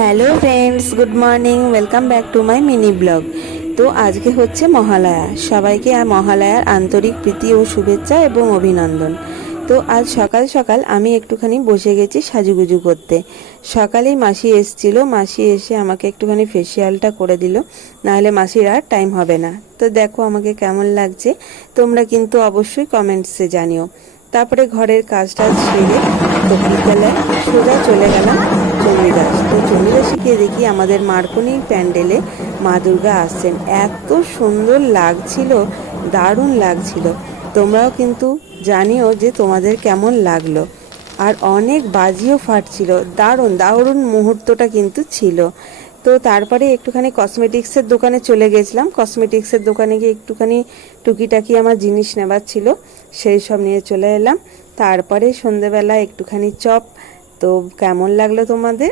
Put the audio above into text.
Hello friends, good morning, welcome back to my mini blog. তো আজকে হচ্ছে মহালয়া। সবাইকে মহালয়ার আন্তরিক প্রীতি ও শুভেচ্ছা এবং অভিনন্দন। তো আজ সকাল সকাল আমি একটুখানি বসে গেছি সাজুগুজু করতে। সকালেই মাসি এসেছিল, মাসি এসে আমাকে একটুখানি ফেসিয়ালটা করে দিল, নাহলে মাসির আর টাইম হবে না। তো দেখো আমাকে কেমন লাগছে, তোমরা কিন্তু অবশ্যই কমেন্টসে জানিও। তারপরে ঘরের কাজটা সেরে তো বিকেলে সোজা চলে গেলাম চণ্ডীদাস। তো চণ্ডীদাসে গিয়ে দেখি আমাদের মার্কনির প্যান্ডেলে মা দুর্গা আসছেন। এত সুন্দর লাগছিল, দারুণ লাগছিল। তোমরাও কিন্তু জানিও যে তোমাদের কেমন লাগলো। আর অনেক বাজিও ফাটছিল, দারুণ দারুণ মুহূর্তটা কিন্তু ছিল। তো তারপরে একটুখানি কসমেটিক্সের দোকানে চলে গেছিলাম। কসমেটিক্সের দোকানে গিয়ে একটুখানি টুকিটাকি আমার জিনিস নেবার ছিল, সেই সব নিয়ে চলে এলাম। তারপরে সন্ধেবেলা একটুখানি চপ। তো কেমন লাগলো তোমাদের?